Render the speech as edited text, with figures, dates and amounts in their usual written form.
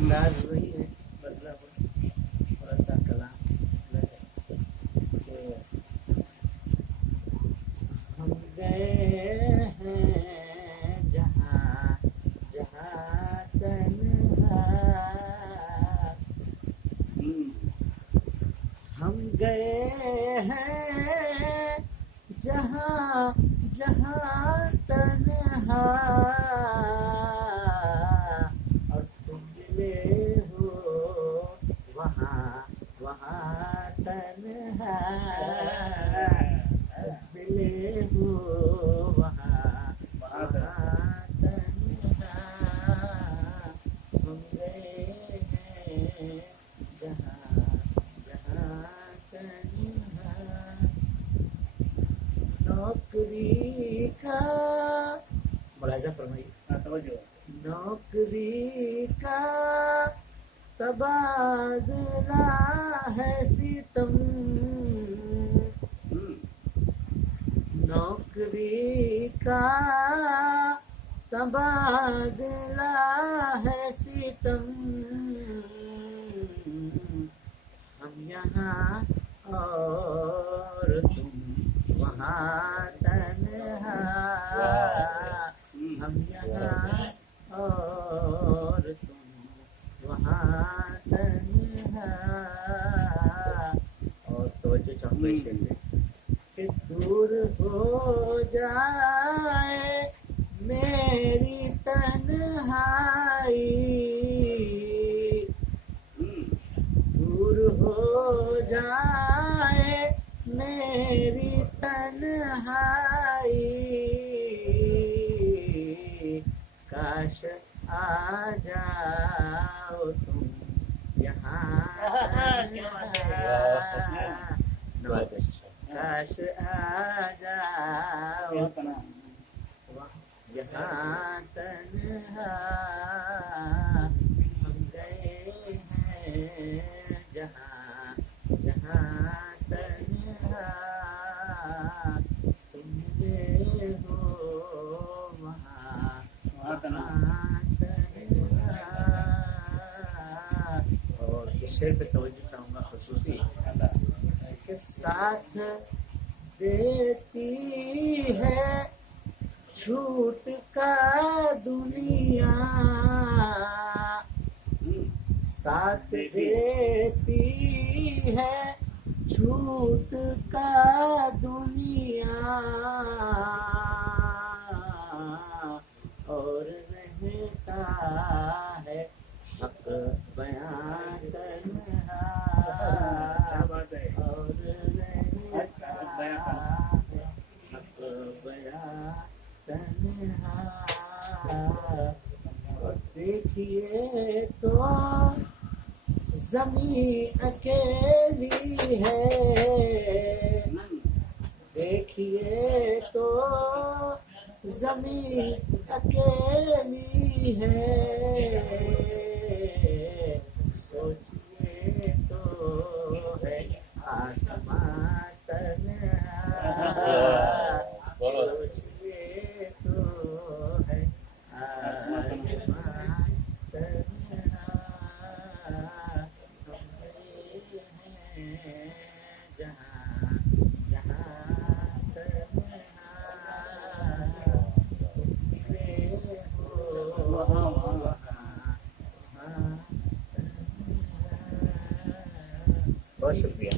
अंदाज वही है, बदला हुआ थोड़ा सा कलाम लगे कि हम गए हैं जहाँ जहाँ तन्हा, हम गए हैं जहाँ जहाँ तन्हा, और तुम मिले हो वहाँ वहाँ तन्हा, मिले हो वहाँ वहाँ तन्हा, हम गए हैं जहाँ जहाँ तन्हा। नौकरी का मुलाहिजा फरमाइए, नौकरी का तबादला है सितम, नौकरी का तबादला है सितम, हम यहाँ और तुम वहाँ तन्हा, हम यहाँ और तुम वहाँ तन्हा। और तवज्जो चाहूँगा इसे कि दूर हो जाए मेरी तन्हाई, दूर हो जाए मेरी तन्हाई, काश आ जाओ तुम यहाँ काश आ जाओ यहाँ तन्हा, हम गए हैं जहाँ जहाँ तन्हा, तुम मिले हो वहाँ वहाँ तन्हा। और इस शेर पे तवज्जो चाहूँगा खुसूसी के साथ देती है छूट का दुनिया, साथ देती है छूट का दुनिया, और रहता है हक बयां तन्हा, और रहता है हक बयां तन्हा। और देखिए तो ज़मीं अकेली है, देखिए तो ज़मीं अकेली है, सोचिए तो है आसमां तन्हा, सोचिए तो है आसमां तन्हा, जहाँ जहाँ तन्हा, तुम मिले हो वहाँ वहाँ तन्हा। बहुत शुक्रिया।